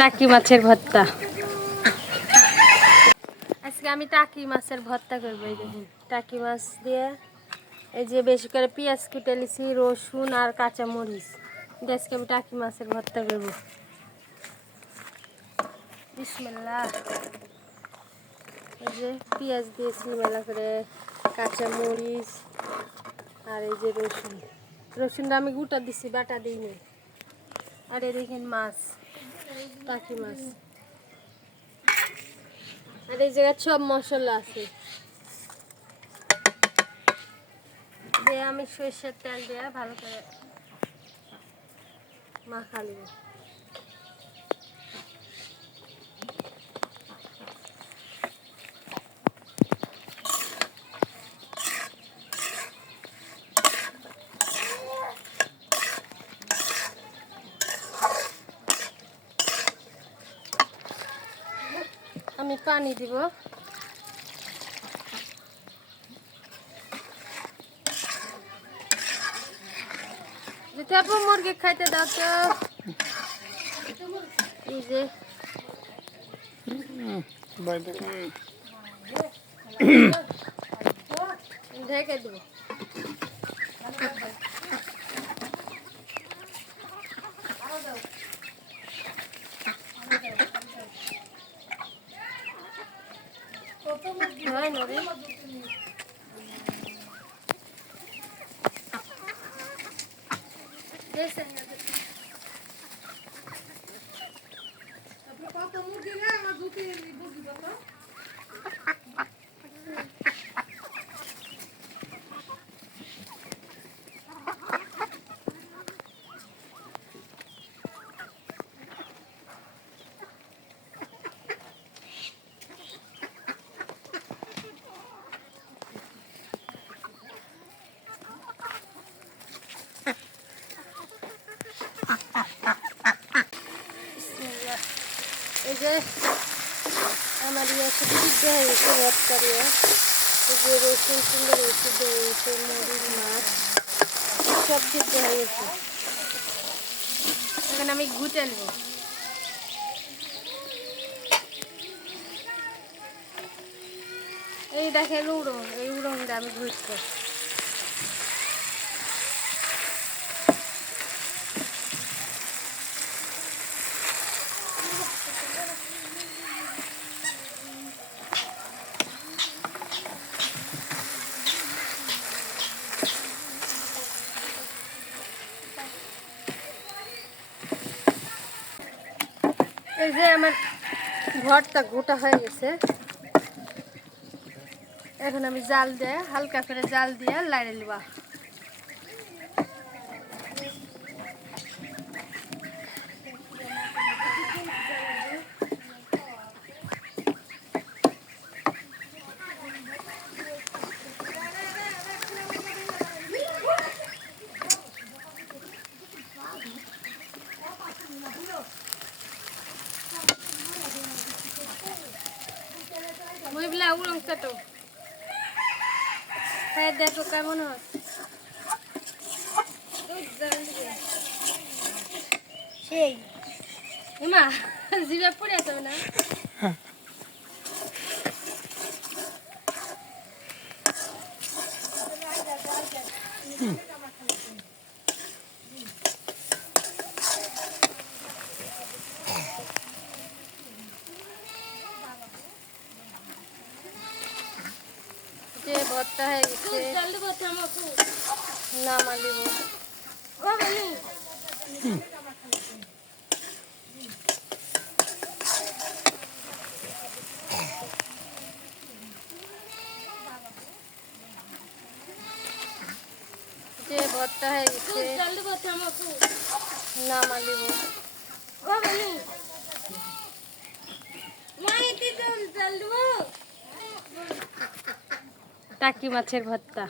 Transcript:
টাকি মাছের ভর্তা। আজকে আমি টাকি মাছের ভর্তা করব, এই দেখুন। টাকি মাছ দিয়ে এই যে বেশি করে পেঁয়াজ কুটে লিছি রসুন আর কাঁচা মরিচ দিয়ে আজকে আমি টাকি মাছের ভর্তা করব। বিসমিল্লাহ। এই যে পেঁয়াজ দিয়েছি মেলা করে কাঁচা মরিচ আর এই যে রসুন। রসুনটা আমি গুটা দিছি, বাটা দিইনি। আর দেখেন মাছ। টাকি মাছ। আর এই জায়গায় সব মশলা আছে। আমি সরষের তেল দিয়ে ভালো করে মাখা আমি পানি দিব। মুরগি খাইতে দাও তো। এই যে। ঢেকে দেব। হয় না রে Yes, বিসমিল্লাহ। এই যে আমার ইয়ে সিদ্ধ হয়ে গেছে ভর্তা দিয়ে এই যে রসুন সুন্দর সিদ্ধ হয়ে গেছে মরিচ মাছ সব সিদ্ধ হয়ে গেছে এখন আমি ঘুটে নেব। এই দেখেন উড়ন, এই উড়নটা আমি ঘুরতে এই যে আমার ঘরটা গোটা হয়ে গেছে। এখন আমি জাল দিয়ে, হালকা করে জাল দিয়ে লাইড়ে লিবা। উড়ং কাটো হ্যাঁ দেখো কেমন হয়। সেই। মা জিভে পড়ে আছে না? যে ভর্তা হয়ে গেছে। নামালিব যে ভর্তা হয়ে গেছে। নামালিব টাকি মাছের ভর্তা।